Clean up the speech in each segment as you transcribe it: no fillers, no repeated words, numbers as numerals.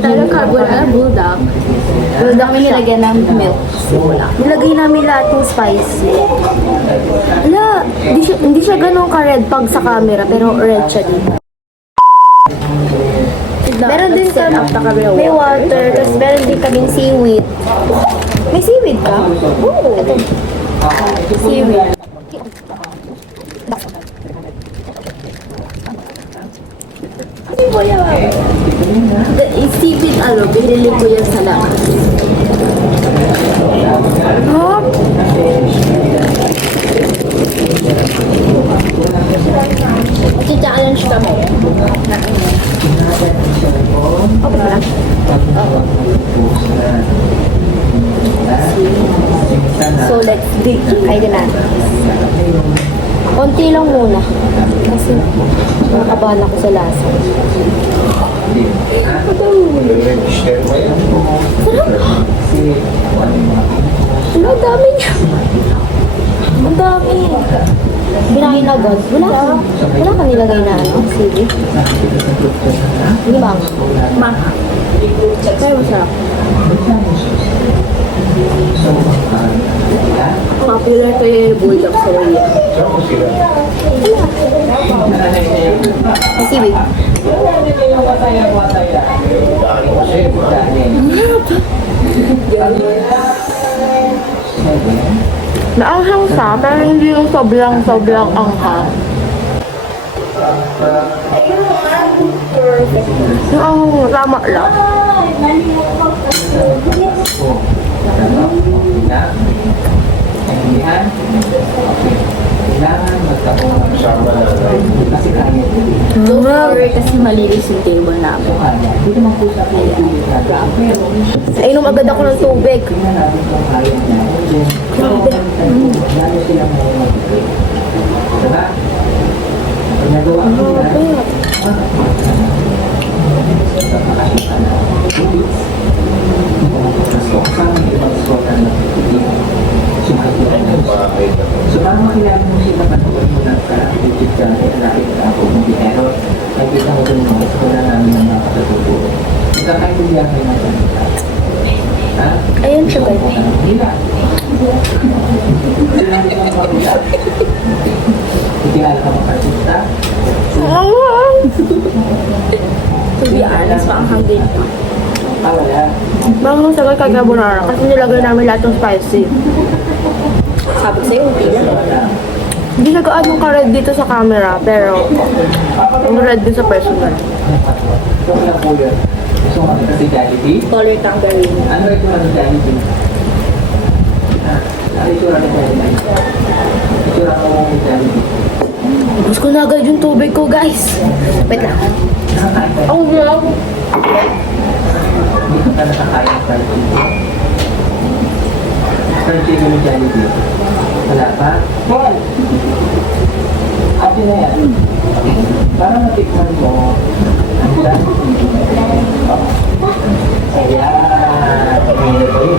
tayo ng carbonara, bulldog. Bulldog kami nilagyan ng milk. Nilagay namin lahat ng spicy. Ala, hindi siya ganun ka-red pag sa camera, pero red siya dito. Meron din kami, may water, tapos meron din kaming seaweed. May seaweed ka? Oo. Ito. Seaweed. Ano ba yan? Seaweed, binili ko yan sa labas. Huh? Challenge kami. Okay ba? So let's dig. Ay, din natin. Konti lang muna. Kasi nakakabahan ako sa lasa. Sarap! Ano, ang dami niya. Ang dami. Binahin agad. Wala ka nilagay na sige. Hindi ba? Pero masarap. Popular to yung bulldog sa Korea. Seaweed. Naanghang siya, pero hindi yung sobrang anghang. Yung anghang tama lang. Don't worry kasi malinis yung table namin. Inom agad ako ng tubig. So, paano makilala mo siya na patuloy mo lang sa YouTube channel na ako ng Pinero? Nakita mo din mga eskwela namin ng mga katuturo. Magkakaintindihan kayo na dyan. Ha? Ayun siya ba? Hindi ba? Sinabi mo mga pula. Ikilala ka makatista. To be honest, maanghang din. Wala. Maanghang sa kay carbonara kasi nilagay namin lahat ng spicy. Sabi ko sa'yo, hindi na. Hindi siya gaano ka-red dito sa camera, pero ang red din sa personal. Ito lang po yun. Gusto mo kami kasi Jollibee? Color tangerine. Ano ito ang Jollibee? Ano ito ang Jollibee? Ito ang Jollibee. Gusto ko na agad yung tubig ko, guys. Wait lang. Oh, wow. Hindi ko na nakakaya ng Jollibee. Crunchy ko ng Jollibee. Wala pa? Paul! Ate na yan. Para natikman mo, ang dami. Ayan. Ito yung Jollibee.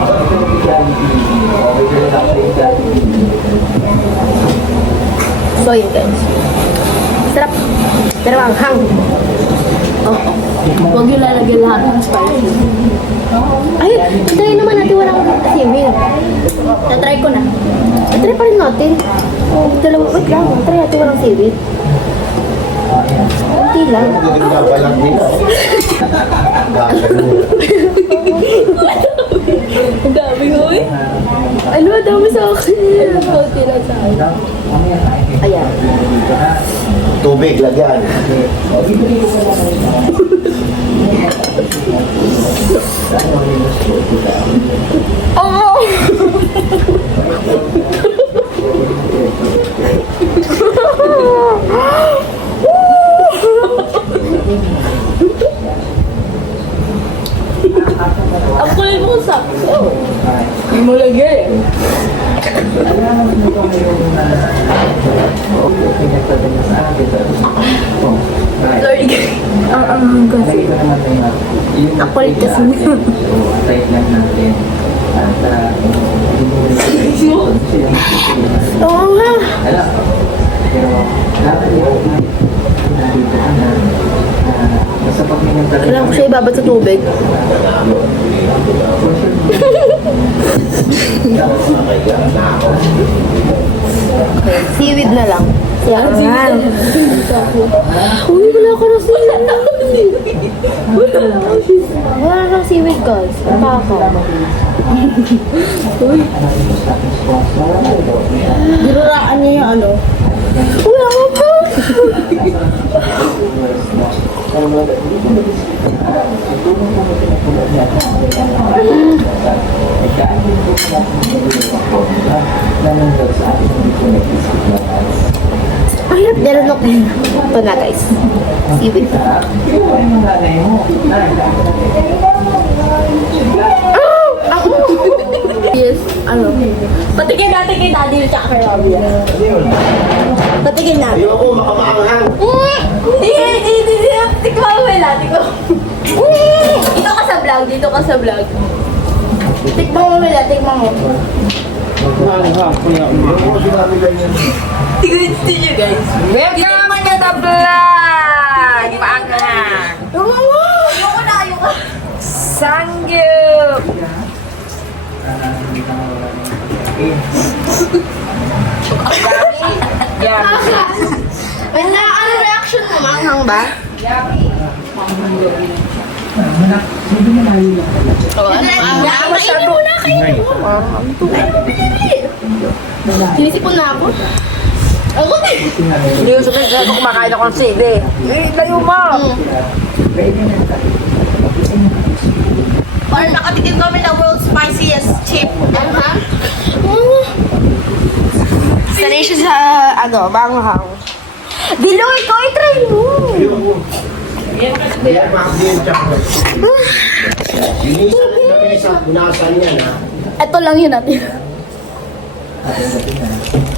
Okay, dito lang sa Jollibee. So, yun, guys. Sarap. Pero anghang. Oo. Huwag yung lalagyan lahat ng spicy. Ay, try naman natin walang seaweed. Na-try ko na. Na-try pa rin natin. Dalawa, wait lang. Try natin walang seaweed. Kunti lang. Babalang nila. Ang dami ko eh. Ano, ang dami sa akin. Kunti lang sa akin. Ayan. Tubig, lagyan. Oh! Ang kulit mo sakto. Hindi mo lagay. Sorry guys. Ang kasi. Ang kulit kasi. Type lang natin. At Oo nga. alam ko. Pero dapat yung nandito ka na basta pag may nagtatanong Alam ko siya ibabad sa tubig. Seaweed na lang. Yan. Uy, wala ka na seaweed. Wala na seaweed, guys. Nakaka. Uy. Diruraan niya yung ano. Wala ka pa. Ay, nilunok na. Ito na, guys. Seaweed. Ako! Yes, ano? Patikin natin kay Daddy yung tsaka kay Robby. Patikin natin. Ayoko makamaanghang. Hindi. Tikman mo wala, tikman mo. Dito ka sa vlog. Tikman mo wala, tikman mo. Ayoko sinabi ganyan. Tignan nyo, guys. Welcome to the vlog! Paanghang! Ayoko. Sangyup! Ano reaction mo? Manghang ba? Kainin mo na, kainin mo. Sinisipon na ako. Ako din. Hindi ko sabihin sa'yo kumakain ako ng sili. Layo mo! Or nakatikim kami ng world's spiciest chip. Sanay siya sa, banghang. Diloy ko, i-try mo. Yan, makakabili tsaka. Binasan yan, ha? Ito lang yun natin.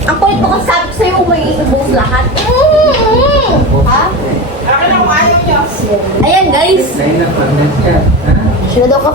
Ang kulit mo kasi sabi ko sa'yo, may iubos lahat. Ha? Ayan guys. Dahil na pregnant ka, ha? Sino daw ka